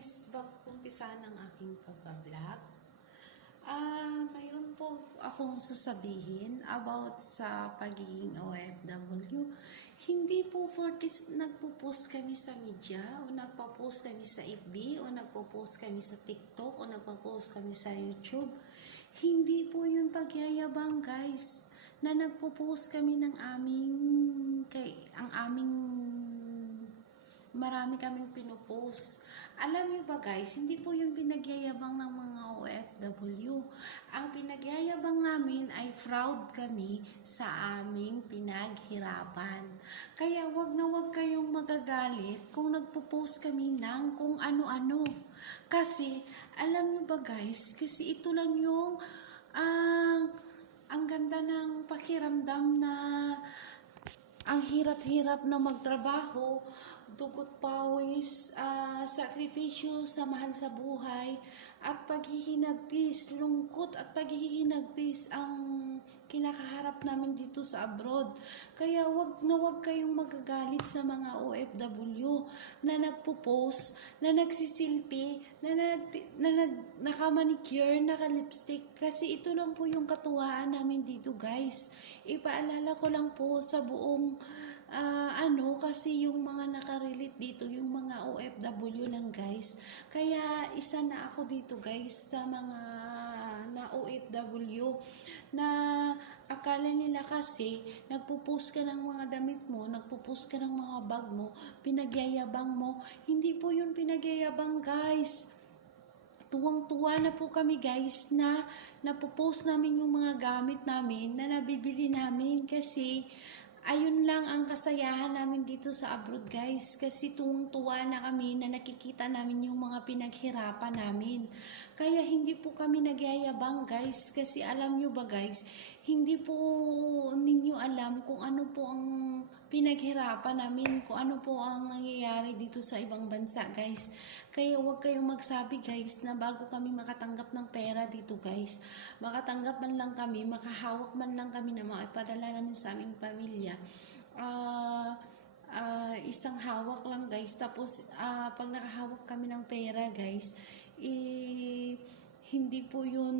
guys, bago umpisa ng aking pagbablog, mayroon po akong sasabihin about sa pagiging OFW. Hindi po porkis nagpo-post kami sa media o nagpo-post kami sa FB o nagpo-post kami sa TikTok o nagpo-post kami sa YouTube. Hindi po yun pagyayabang guys na nagpo-post kami ng ang aming marami kaming pinopost. Alam niyo ba guys, hindi po yung pinagyayabang ng mga OFW. Ang pinagyayabang namin ay proud kami sa aming pinaghirapan. Kaya wag na wag kayong magagalit kung nagpo-post kami ng kung ano-ano. Kasi, alam niyo ba guys, kasi ito lang yung ang ganda ng pakiramdam na ang hirap-hirap na magtrabaho, dugot pawis, sakripisyo, samahan sa buhay, at paghihinagpis, lungkot at paghihinagpis ang kinakaharap namin dito sa abroad. Kaya wag na wag kayong magagalit sa mga OFW na nagpo-post, na nagsisilpi, nakamanicure, nakalipstick. Kasi ito lang po yung katuwaan namin dito guys. Ipaalala ko lang po sa buong kasi yung mga nakarelate dito, yung mga OFW lang guys. Kaya isa na ako dito guys sa mga na OFW na akala nila kasi nagpo-post ka ng mga damit mo, nagpo-post ka ng mga bag mo, pinagyayabang mo. Hindi po yun pinagyayabang guys. Tuwang-tuwa na po kami guys na napopost namin yung mga gamit namin na nabibili namin kasi ayun lang ang kasayahan namin dito sa abroad guys, kasi tuwang-tuwa na kami na nakikita namin yung mga pinaghirapan namin. Kaya hindi po kami nagyayabang guys, kasi alam nyo ba guys, hindi po ninyo alam kung ano po ang pinaghirapan namin, kung ano po ang nangyayari dito sa ibang bansa guys. Kaya huwag kayong magsabi guys na bago kami makatanggap ng pera dito guys, makatanggap man lang kami, makahawak man lang kami na maipadala namin sa aming pamilya, isang hawak lang guys. Tapos pag nakahawak kami ng pera guys, hindi po yun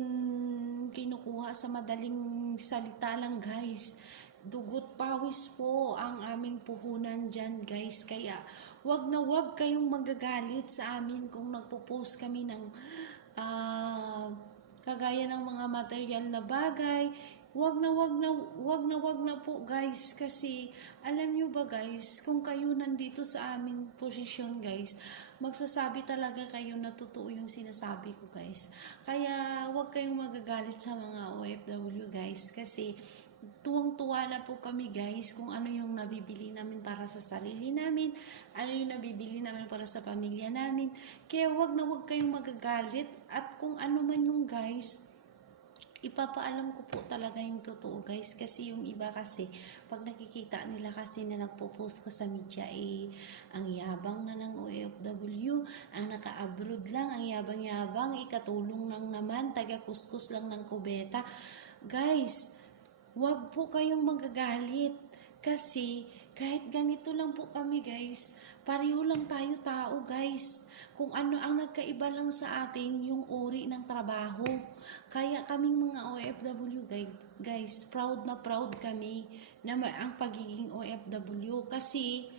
kinukuha sa madaling salita lang guys. Dugot pawis po ang aming puhunan dyan guys. Kaya wag na wag kayong magagalit sa amin kung nagpo-post kami ng kagaya ng mga material na bagay. Wag na po guys, kasi alam nyo ba guys, kung kayo nandito sa aming posisyon guys, magsasabi talaga kayo na totoo yung sinasabi ko guys. Kaya wag kayong magagalit sa mga OFW guys, kasi tuwang-tuwa na po kami guys kung ano yung nabibili namin para sa sarili namin, ano yung nabibili namin para sa pamilya namin. Kaya wag na wag kayong magagalit, at kung ano man yung guys, ipapaalam ko po talaga yung totoo guys, kasi yung iba kasi pag nakikita nila kasi na nagpo-post ka sa media, ang yabang na ng OFW, ang naka-abroad lang, ang yabang-yabang, ikatulong lang naman, taga-kuskus lang ng kubeta. Guys, wag po kayong magagalit, kasi kahit ganito lang po kami guys, pareho lang tayo tao guys. Kung ano ang nagkaiba lang sa atin, yung uri ng trabaho. Kaya kaming mga OFW guys, proud na proud kami na ang pagiging OFW, kasi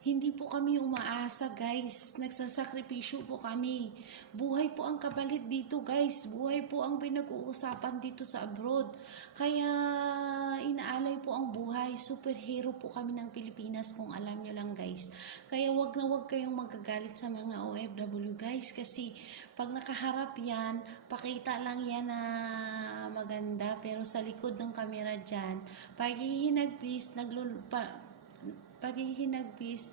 hindi po kami umaasa guys, nagsasakripisyo po kami. Buhay po ang kapalit dito guys, buhay po ang pinag-uusapan dito sa abroad. Kaya inaalay po ang buhay, superhero po kami ng Pilipinas kung alam nyo lang guys. Kaya wag na wag kayong magagalit sa mga OFW guys, kasi pag nakaharap yan, pakita lang yan na maganda, pero sa likod ng camera dyan, paghihinagpis,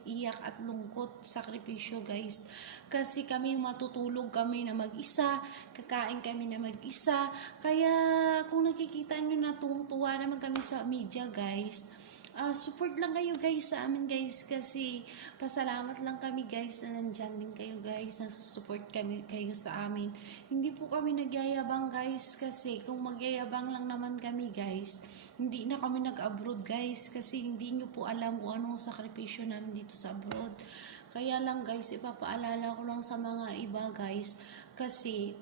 iyak at lungkot, sakripisyo guys. Kasi kami matutulog kami na mag-isa, kakain kami na mag-isa. Kaya kung nakikita nyo na tuwang-tuwa naman kami sa media guys, support lang kayo guys sa amin guys kasi pasalamat lang kami guys na nandyan din kayo guys na support kami kayo sa amin. Hindi po kami nagyayabang guys kasi kung magyayabang lang naman kami guys, hindi na kami nag-abroad guys kasi hindi nyo po alam kung anong sakripisyo namin dito sa abroad. Kaya lang guys, ipapaalala ko lang sa mga iba guys kasi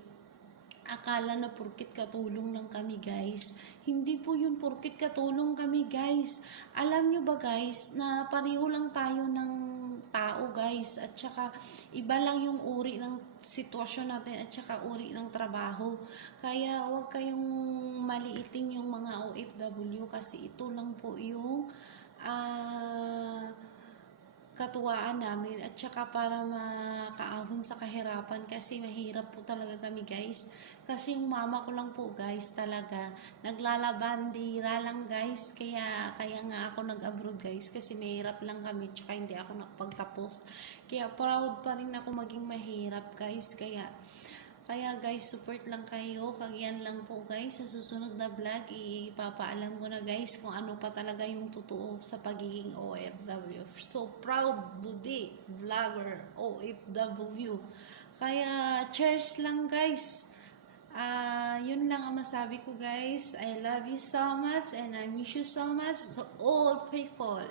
akala na purkit katulong lang kami guys. Hindi po yun purkit katulong kami guys. Alam nyo ba guys na pareho lang tayo ng tao guys at saka iba lang yung uri ng sitwasyon natin at saka uri ng trabaho. Kaya huwag kayong maliitin yung mga OFW kasi ito lang po yung katuwaan namin at saka para makaahon sa kahirapan kasi mahirap po talaga kami guys kasi yung mama ko lang po guys talaga naglalabandira lang guys kaya nga ako nag-abroad guys kasi mahirap lang kami tsaka hindi ako nakapagtapos kaya proud pa rin ako maging mahirap guys kaya guys, support lang kayo. Kagyan lang po guys. Sa susunod na vlog, ipapaalam ko na guys kung ano pa talaga yung totoo sa pagiging OFW. So proud Budi, vlogger, OFW. Kaya cheers lang guys. Yun lang ang masabi ko guys. I love you so much and I miss you so much to all people.